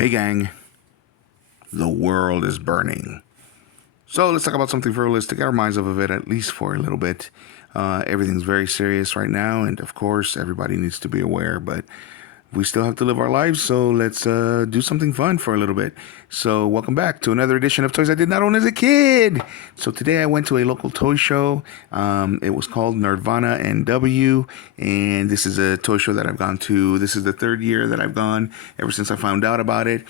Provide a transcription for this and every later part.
Hey gang, the world is burning. So let's talk about something frivolous to get our minds off of it, at least for a little bit. Everything's very serious right now, and of course, everybody needs to be aware, but we still have to live our lives, so let's do something fun for a little bit. So, welcome back to another edition of Toys I Did Not Own as a Kid. So, today I went to a local toy show. It was called Nerdvana NW, and this is a toy show that I've gone to. This is the third year that I've gone ever since I found out about it.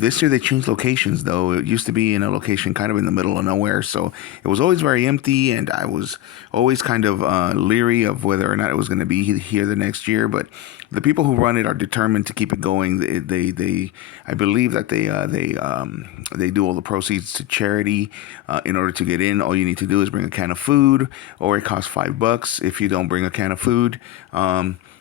This year they changed locations, though. It used to be in a location kind of in the middle of nowhere, so it was always very empty, and I was always kind of leery of whether or not it was going to be here the next year. But the people who run it are determined to keep it going. I believe that they do all the proceeds to charity. In order to get in, all you need to do is bring a can of food, or it costs $5 if you don't bring a can of food.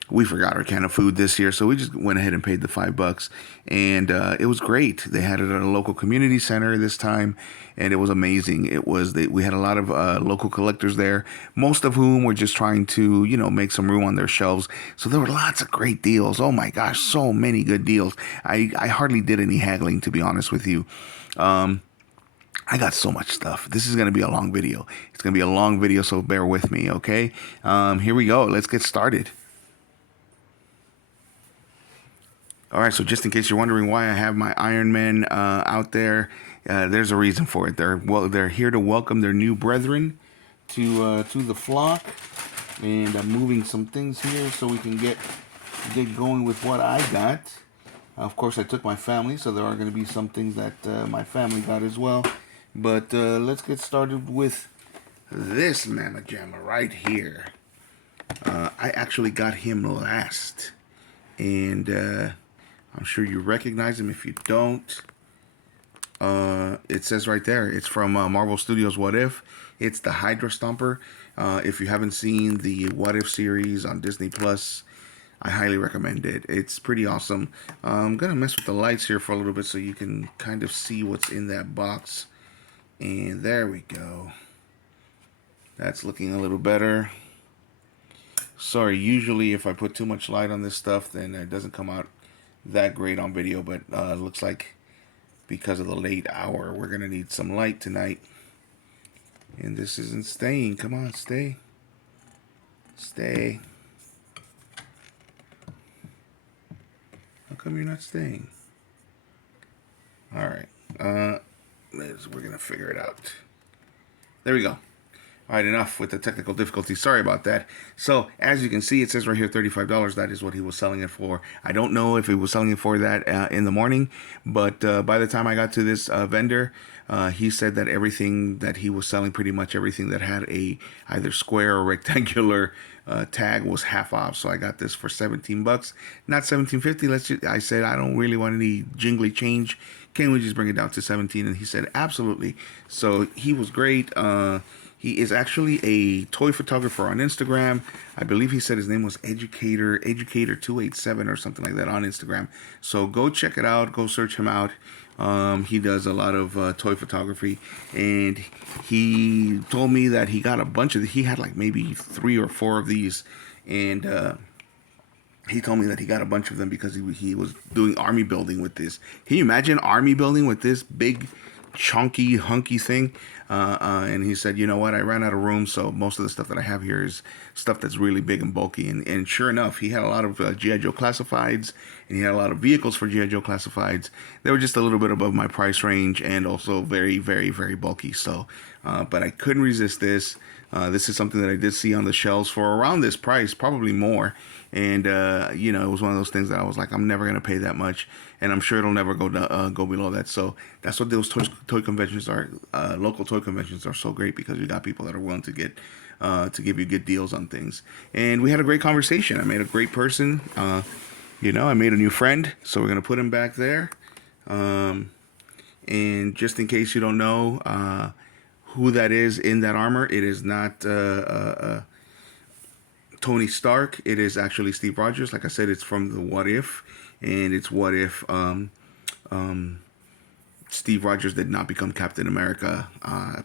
We forgot our can of food this year, so we just went ahead and paid the $5, and it was great. They had it at a local community center this time, and it was amazing. We had a lot of local collectors there, most of whom were just trying to make some room on their shelves. So there were lots of great deals. Oh my gosh, so many good deals. I hardly did any haggling, to be honest with you. I got so much stuff. This is going to be a long video. It's going to be a long video, so bear with me, okay? Here we go. Let's get started. All right, so just in case you're wondering why I have my Iron Men out there, there's a reason for it. They're here to welcome their new brethren to the flock, and I'm moving some things here so we can get going with what I got. Of course, I took my family, so there are going to be some things that my family got as well. But let's get started with this Mama Jamma right here. I actually got him last, and I'm sure you recognize him. If you don't, it says right there, it's from Marvel Studios' What If. It's the Hydra Stomper. If you haven't seen the What If series on Disney Plus, I highly recommend it. It's pretty awesome. I'm going to mess with the lights here for a little bit so you can kind of see what's in that box. And there we go. That's looking a little better. Sorry, usually if I put too much light on this stuff, then it doesn't come out that great on video, but it looks like because of the late hour, we're going to need some light tonight. And this isn't staying. Come on, stay. Stay. How come you're not staying? All right. We're going to figure it out. There we go. All right, enough with the technical difficulties. Sorry about that. So, as you can see, it says right here $35. That is what he was selling it for. I don't know if he was selling it for that in the morning, but by the time I got to this vendor, he said that everything that he was selling, pretty much everything that had a either square or rectangular tag, was half off. So I got this for $17, not $17.50. I said I don't really want any jingly change. Can we just bring it down to 17? And he said absolutely. So he was great. He is actually a toy photographer on Instagram. I believe he said his name was Educator287 or something like that on Instagram. So go check it out. Go search him out. He does a lot of toy photography, and he told me that he got a bunch of. He had like maybe 3 or 4 of these, and he told me that he got a bunch of them because he was doing army building with this. Can you imagine army building with this big, chunky, hunky thing? And he said, you know what, I ran out of room, so most of the stuff that I have here is stuff that's really big and bulky. And sure enough, he had a lot of G.I. Joe classifieds, and he had a lot of vehicles for G.I. Joe classifieds. They were just a little bit above my price range, and also very, very, very bulky. So, but I couldn't resist this. This is something that I did see on the shelves for around this price, probably more. And it was one of those things that I was like, I'm never gonna pay that much, and I'm sure it'll never go below that. So that's what those toy conventions are. Local toy conventions are so great because you got people that are willing to give you good deals on things. And we had a great conversation. I made a great person. I made a new friend, so we're gonna put him back there. And just in case you don't know who that is in that armor, it is not Tony Stark. It is actually Steve Rogers. Like I said, it's from the What If, and it's what if Steve Rogers did not become Captain America.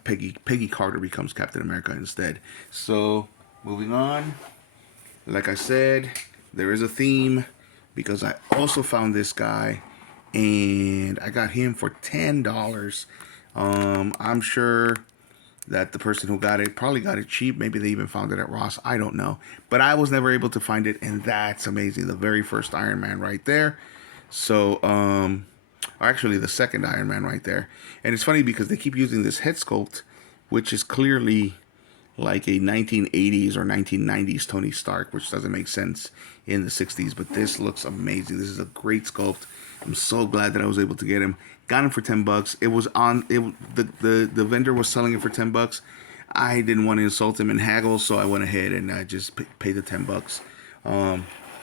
Peggy Carter becomes Captain America instead. So, moving on. Like I said, there is a theme because I also found this guy and I got him for $10. I'm sure that the person who got it probably got it cheap. Maybe they even found it at Ross. I don't know. But I was never able to find it, and that's amazing. The very first Iron Man right there. So, or actually the second Iron Man right there. And it's funny because they keep using this head sculpt, which is clearly like a 1980s or 1990s Tony Stark, which doesn't make sense in the 60s. But this looks amazing. This is a great sculpt. I'm so glad that I was able to get him. Got him for $10. It was on it. The vendor was selling it for $10. I didn't want to insult him and haggle, so I went ahead and I just paid the $10.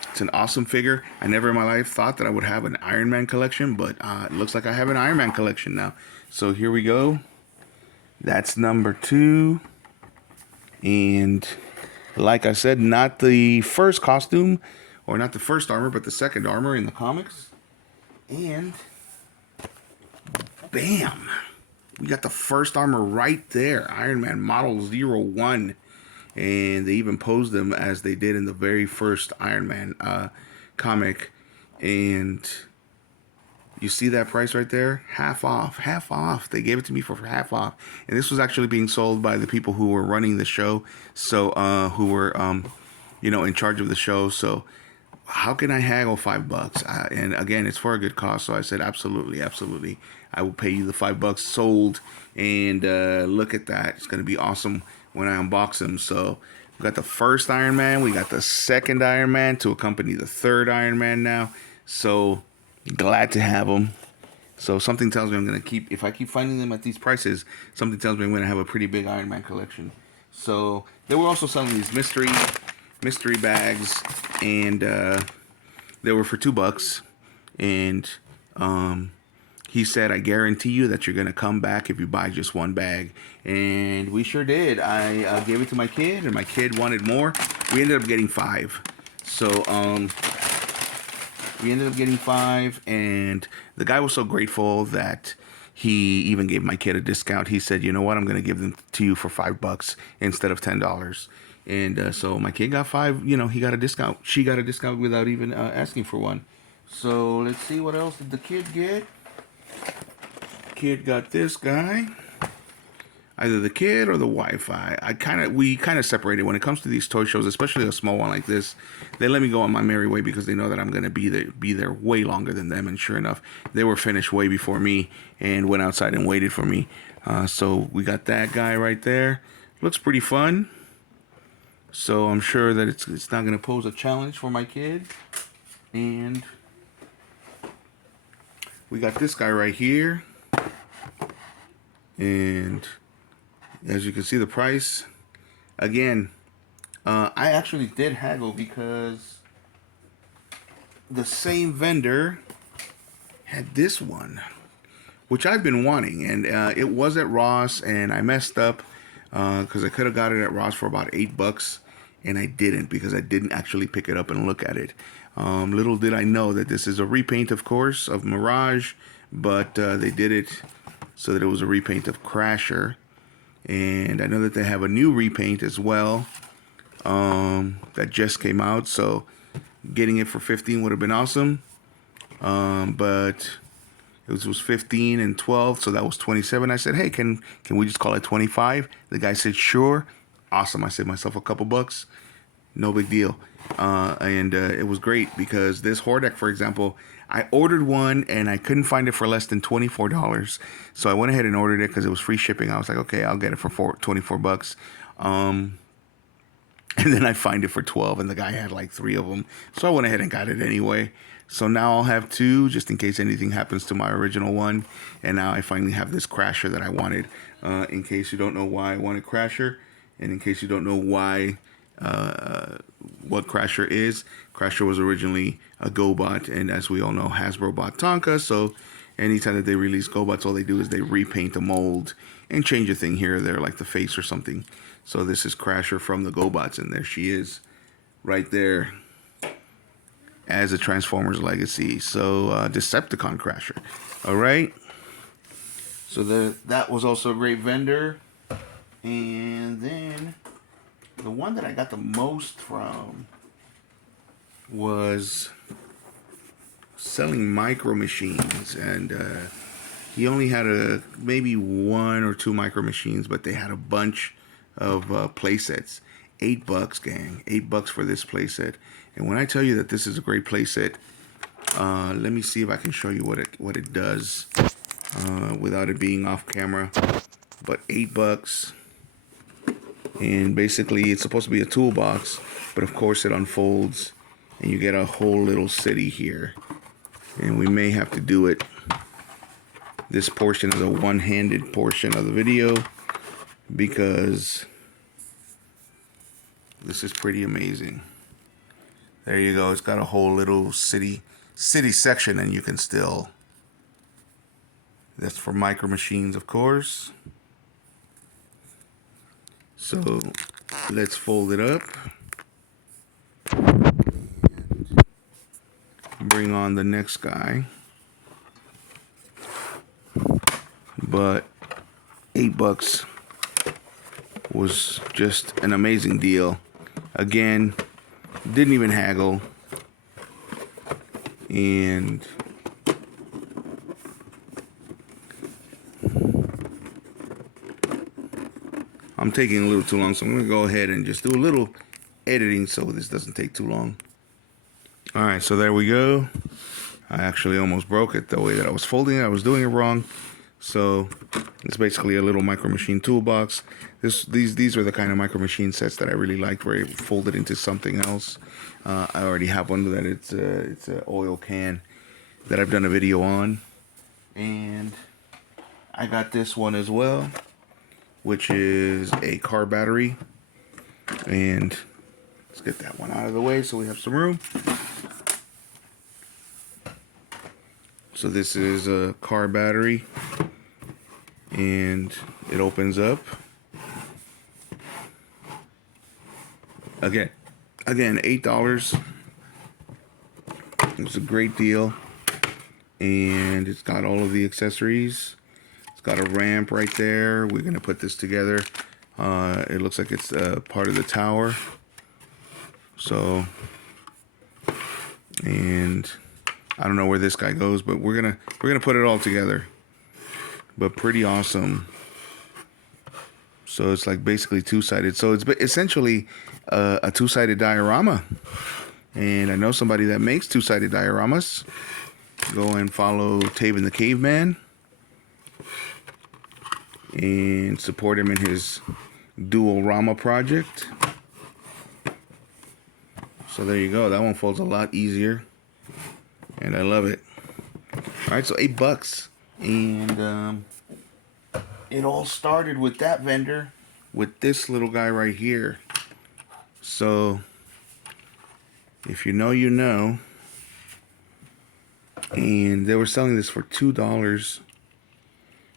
It's an awesome figure. I never in my life thought that I would have an Iron Man collection, but it looks like I have an Iron Man collection now. So here we go. That's number 2. And like I said, not the first costume, or not the first armor, but the second armor in the comics. And bam! We got the first armor right there. Iron Man Model 01. And they even posed them as they did in the very first Iron Man comic. And you see that price right there? Half off. Half off. They gave it to me for half off. And this was actually being sold by the people who were running the show. So, who were, in charge of the show. So, how can I haggle $5? And again, it's for a good cause. So I said, absolutely, absolutely. I will pay you the $5 sold. And look at that. It's going to be awesome when I unbox them. So we got the first Iron Man. We got the second Iron Man to accompany the third Iron Man now. So glad to have them. So something tells me I'm going to keep, if I keep finding them at these prices, something tells me I'm going to have a pretty big Iron Man collection. So they were also selling these mystery bags, and they were for $2. And he said, I guarantee you that you're going to come back if you buy just one bag. And we sure did. I gave it to my kid, and my kid wanted more. We ended up getting 5. So we ended up getting 5, and the guy was so grateful that he even gave my kid a discount. He said, you know what, I'm going to give them to you for $5 instead of $10. And so my kid got 5, he got a discount. She got a discount without even asking for one. So let's see, what else did the kid get? Kid got this guy. Either the kid or the Wi-Fi. We kind of separated when it comes to these toy shows, especially a small one like this. They let me go on my merry way because they know that I'm going to be there way longer than them. And sure enough, they were finished way before me and went outside and waited for me. So we got that guy right there. Looks pretty fun. So I'm sure that it's not going to pose a challenge for my kid. And we got this guy right here. And as you can see, the price, again, I actually did haggle because the same vendor had this one, which I've been wanting. And it was at Ross, and I messed up because I could have got it at Ross for about $8. And I didn't, because I didn't actually pick it up and look at it. Little did I know that this is a repaint, of course, of Mirage. But they did it so that it was a repaint of Crasher. And I know that they have a new repaint as well that just came out. So getting it for $15 would have been awesome. But it was 15 and 12, so that was 27. I said, hey, can we just call it 25? The guy said, sure. Awesome. I saved myself a couple bucks. No big deal. And it was great because this Hordak, for example, I ordered one and I couldn't find it for less than $24. So I went ahead and ordered it because it was free shipping. I was like, okay, I'll get it for $24. And then I find it for 12, and the guy had like 3 of them. So I went ahead and got it anyway. So now I'll have 2 just in case anything happens to my original one. And now I finally have this Crasher that I wanted. In case you don't know why I wanted Crasher, and in case you don't know why what Crasher is. Crasher was originally a GoBot, and as we all know, Hasbro bought Tonka, so anytime that they release GoBots, all they do is they repaint the mold and change a thing here or there, like the face or something. So this is Crasher from the GoBots, and there she is, right there, as a Transformers Legacy. So Decepticon Crasher. All right. So that was also a great vendor. And then the one that I got the most from was selling micro machines, and he only had maybe 1 or 2 micro machines, but they had a bunch of play sets. $8, gang. $8 for this play set. And when I tell you that this is a great play set, let me see if I can show you what it does without it being off camera. But $8, and basically it's supposed to be a toolbox, but of course it unfolds, and you get a whole little city here. And we may have to do it. This portion is a one-handed portion of the video because this is pretty amazing. There you go. It's got a whole little city section, and you can still. That's for micro machines, of course. So let's fold it up. Bring on the next guy. But $8 was just an amazing deal. Again, didn't even haggle. And I'm taking a little too long, so I'm going to go ahead and just do a little editing so this doesn't take too long. Alright, so there we go. I actually almost broke it the way that I was folding it. I was doing it wrong. So it's basically a little micro machine toolbox. These are the kind of micro machine sets that I really liked, where it folded into something else. I already have one that it's an oil can that I've done a video on, and I got this one as well, which is a car battery. And let's get that one out of the way so we have some room. So this is a car battery, and it opens up. Again, $8. It's a great deal, and it's got all of the accessories. It's got a ramp right there. We're gonna put this together. It looks like it's part of the tower. So, and I don't know where this guy goes, but we're gonna put it all together. But pretty awesome. So it's like basically two-sided. So it's essentially a two-sided diorama. And I know somebody that makes two-sided dioramas. Go and follow Taven the Caveman and support him in his dual-rama project. So there you go. That one folds a lot easier, and I love it. All right, so $8, and it all started with that vendor, with this little guy right here. So if you know, you know. And they were selling this for $2.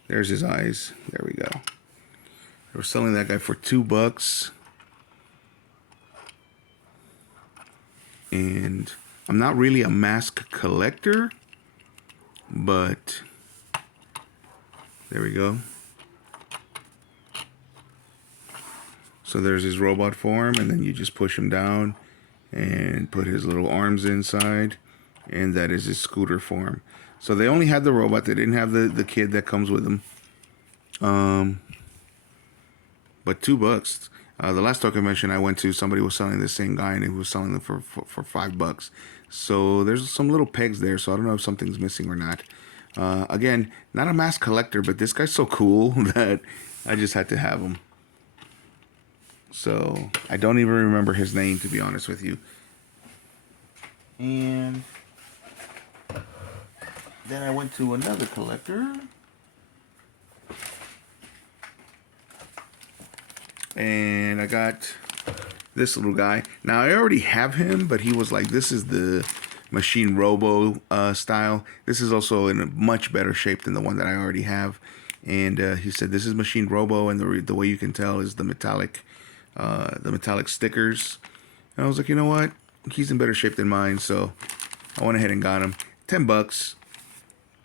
There's his eyes. There we go. They were selling that guy for $2. And I'm not really a mask collector, but there we go. So there's his robot form, and then you just push him down and put his little arms inside, and that is his scooter form. So they only had the robot. They didn't have the kid that comes with him. But $2. The last toy convention I went to, somebody was selling the same guy, and he was selling them for $5. So there's some little pegs there, so I don't know if something's missing or not. Again, not a mask collector, but this guy's so cool that I just had to have him. So I don't even remember his name, to be honest with you. And then I went to another collector. And I got this little guy. Now, I already have him, but he was like, this is the Machine Robo style. This is also in a much better shape than the one that I already have. And he said, this is Machine Robo, and the way you can tell is the metallic stickers. And I was like, you know what? He's in better shape than mine, so I went ahead and got him. $10.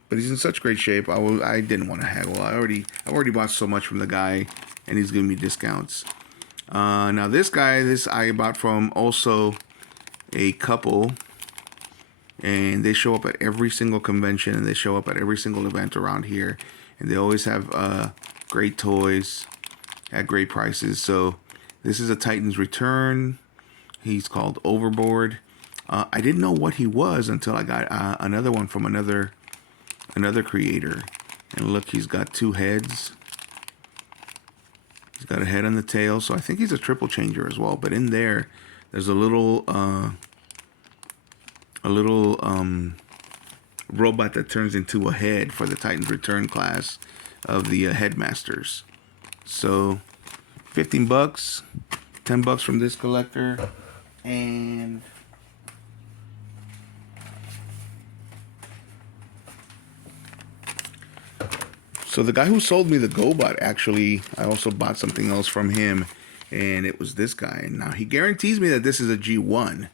But he's in such great shape. I didn't want to haggle. I've already bought so much from the guy, and he's giving me discounts. Now this guy, I bought from also a couple, and they show up at every single convention, and they show up at every single event around here, and they always have great toys at great prices. So this is a Titans Return. He's called Overboard. I didn't know what he was until I got another one from another creator. And look, he's got two heads. He's got a head on the tail, so I think he's a triple changer as well. But in there's a little robot that turns into a head for the Titans Return class of the headmasters. So $15, $10 from this collector, and so the guy who sold me the GoBot, actually, I also bought something else from him, and it was this guy. Now, he guarantees me that this is a G1.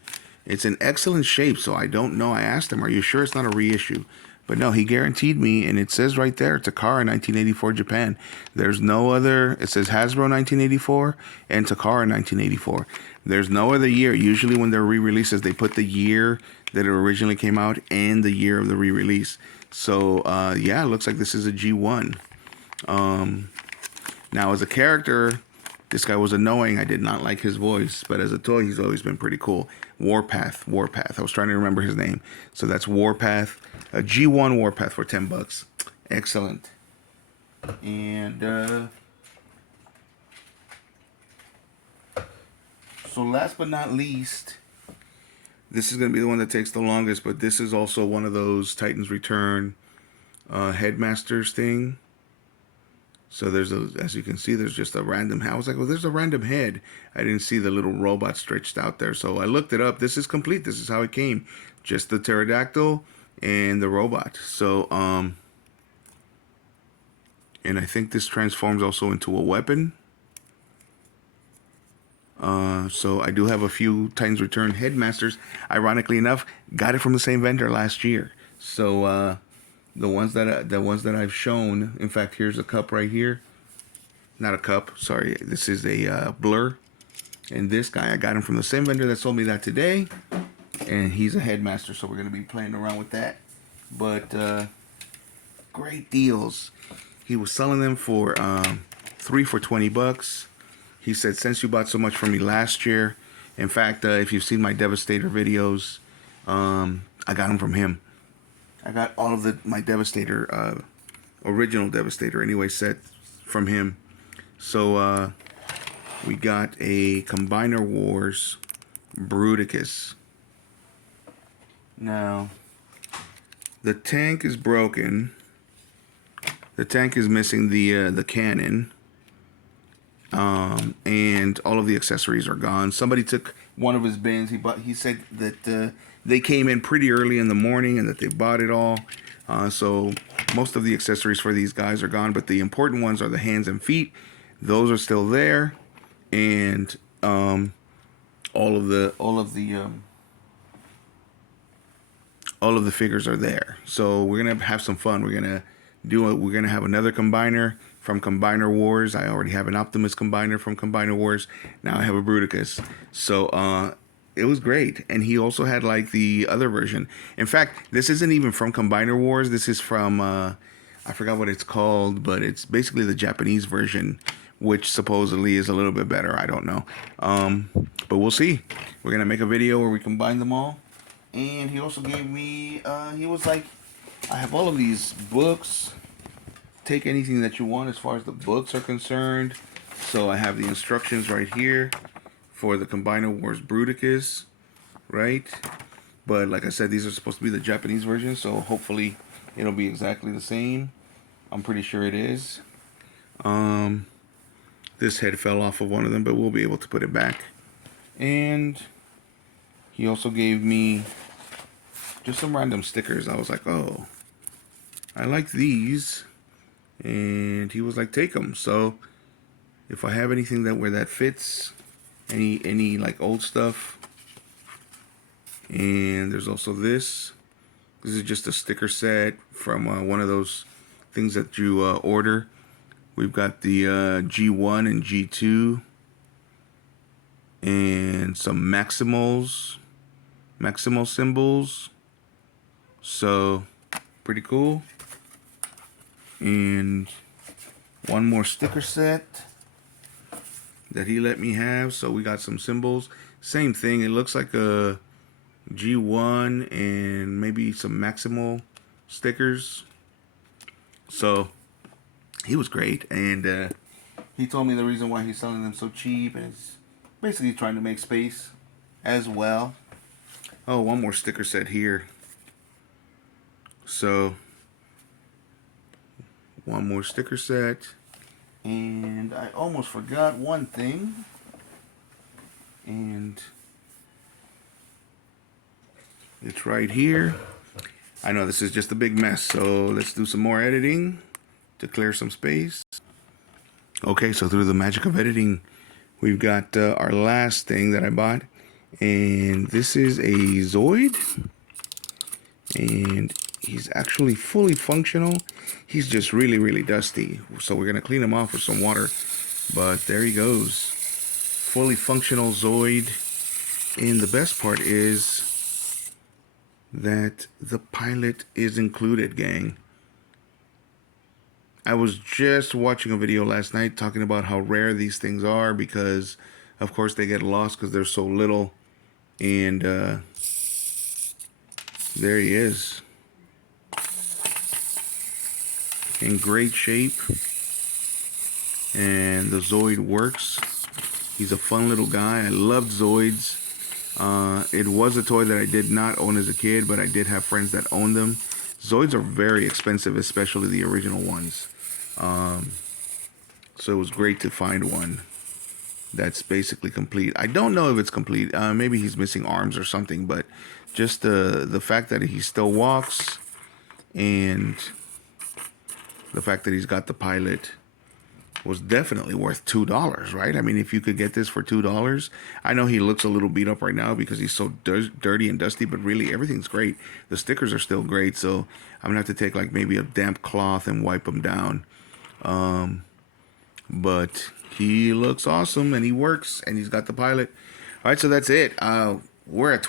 It's in excellent shape, so I don't know. I asked him, are you sure it's not a reissue? But no, he guaranteed me, and it says right there, Takara 1984 Japan. There's no other, it says Hasbro 1984 and Takara 1984. There's no other year. Usually when they're re-releases, they put the year that it originally came out and the year of the re-release. So, yeah, it looks like this is a G1. Now, as a character, this guy was annoying. I did not like his voice, but as a toy, he's always been pretty cool. Warpath. I was trying to remember his name. So that's Warpath. A G1 Warpath for $10. Excellent. And so last but not least, this is going to be the one that takes the longest, but this is also one of those Titans Return Headmasters thing. So there's as you can see, there's just a random head. I was like, well, there's a random head. I didn't see the little robot stretched out there. So I looked it up. This is complete. This is how it came. Just the pterodactyl and the robot. So, and I think this transforms also into a weapon. So I do have a few Titans Return Headmasters. Ironically enough, got it from the same vendor last year. So, the ones that I've shown, in fact, here's a cup right here. Not a cup, sorry. This is a blur. And this guy, I got him from the same vendor that sold me that today. And he's a headmaster, so we're going to be playing around with that. But great deals. He was selling them for 3 for $20. He said, since you bought so much from me last year, in fact, if you've seen my Devastator videos, I got them from him. I got all of my Devastator, original Devastator anyway, set from him. So we got a Combiner Wars Bruticus. Now, the tank is broken. The tank is missing the cannon. And all of the accessories are gone. Somebody took one of his bins. He said that they came in pretty early in the morning and that they bought it all. So most of the accessories for these guys are gone, but the important ones are the hands and feet. Those are still there, and all of the figures are there. So we're gonna have some fun. We're gonna have another combiner from Combiner Wars. I already have an Optimus combiner from Combiner Wars. Now I have a Bruticus. So it was great. And he also had like the other version. In fact, this isn't even from Combiner Wars. This is from I forgot what it's called, but it's basically the Japanese version, which supposedly is a little bit better. I don't know. But we'll see. We're gonna make a video where we combine them all. And he also gave me he was like, I have all of these books. Take anything that you want as far as the books are concerned. So I have the instructions right here for the Combiner Wars Bruticus, right? But like I said, these are supposed to be the Japanese version, so hopefully it'll be exactly the same. I'm pretty sure it is. This head fell off of one of them, but we'll be able to put it back. And he also gave me just some random stickers. I was like, oh, I like these. And he was like, take them. So if I have anything where that fits, any like old stuff. And there's also this. This is just a sticker set from one of those things that you order. We've got the G1 and G2. And some Maximal symbols. So, pretty cool. And one more sticker set that he let me have. So we got some symbols. Same thing. It looks like a G1 and maybe some Maximal stickers. So he was great. And he told me the reason why he's selling them so cheap is basically trying to make space as well. Oh, one more sticker set here. So one more sticker set. And I almost forgot one thing. And it's right here. I know this is just a big mess, so let's do some more editing to clear some space. Okay, so through the magic of editing, we've got our last thing that I bought. And this is a Zoid. And he's actually fully functional. He's just really, really dusty. So we're going to clean him off with some water. But there he goes. Fully functional Zoid. And the best part is that the pilot is included, gang. I was just watching a video last night talking about how rare these things are because, of course, they get lost because they're so little. And there he is. In great shape. And the Zoid works. He's a fun little guy. I loved Zoids. It was a toy that I did not own as a kid, but I did have friends that owned them. Zoids are very expensive, especially the original ones. So it was great to find one that's basically complete. I don't know if it's complete. Maybe he's missing arms or something, but just the fact that he still walks and the fact that he's got the pilot was definitely worth $2, right? I mean, if you could get this for $2, I know he looks a little beat up right now because he's so dirty and dusty, but really everything's great. The stickers are still great, so I'm gonna have to take like maybe a damp cloth and wipe them down. But he looks awesome and he works and he's got the pilot. All right, so that's it. We're at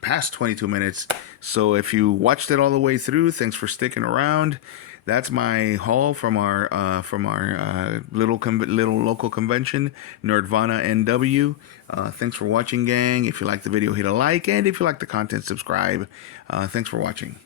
past 22 minutes. So if you watched it all the way through, thanks for sticking around. That's my haul from our little local convention, Nerdvana NW. Thanks for watching, gang. If you like the video, hit a like, and if you like the content, subscribe. Thanks for watching.